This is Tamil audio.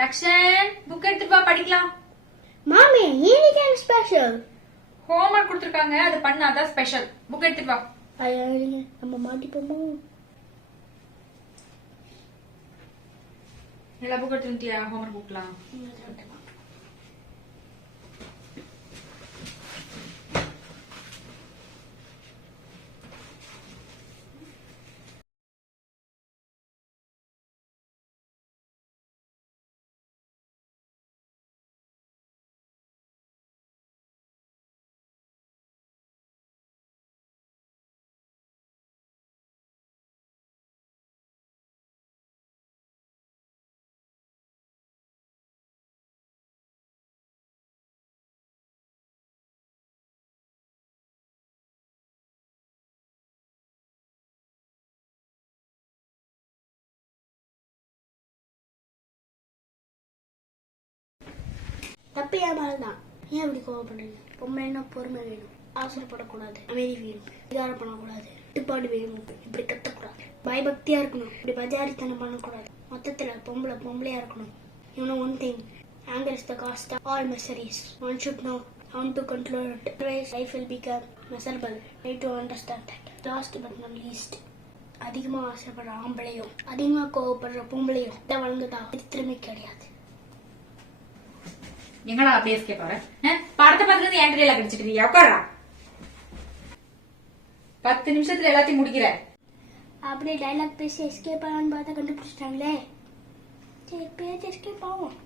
லக்ஷன் புக் எடுத்துட்டு வா படிக்கலாம். மாமி இன்னைக்கு என்ன ஸ்பெஷல்? ஹோம்வொர்க் கொடுத்துருக்காங்க, அது பண்ணாதான் ஸ்பெஷல். புக் எடுத்துட்டு வா. ஐயா நம்ம மாட்டிப்போமா? எல்லா புக் எடுத்துட்டியா? ஹோம்வொர்க் புக்லாம் தப்பு என் மேலதான். ஏன் இப்படி கோவப்படுறீங்க? பொம்மைன்னா பொறுமை வேணும், அவசரப்படக்கூடாது, அமைதி வேணும், விகாரம் பண்ணக்கூடாது, கட்டுப்பாடு வேணும், இப்படி கத்தக்கூடாது, பயபக்தியா இருக்கணும், இப்படி பஜாரித்தனம் பண்ணக்கூடாது. மொத்தத்துல பொம்பளையா இருக்கணும். You know one thing, anger is the cost of all miseries. One should know how to control it. Otherwise life will become miserable. Try to understand that. Last but not least, அதிகமா ஆசைப்படுற ஆம்பளையும் அதிகமா கோவப்படுற பொம்பளையும் வளர்ந்துட்டா திறமை கிடையாது. எங்களா அப்படியே எஸ்கேப் ஆற? படத்தை பார்த்துட்டு என் கையில கிடைச்சிட்டு உட்காரா. 10 நிமிஷத்துல எல்லாத்தையும் முடிக்கிற. அப்படியே டைலாக் பேசி எஸ்கேப் ஆகலான்னு பார்த்தா கண்டுபிடிச்சிட்டாங்களே. சரி பேசி எஸ்கேப் ஆகும்.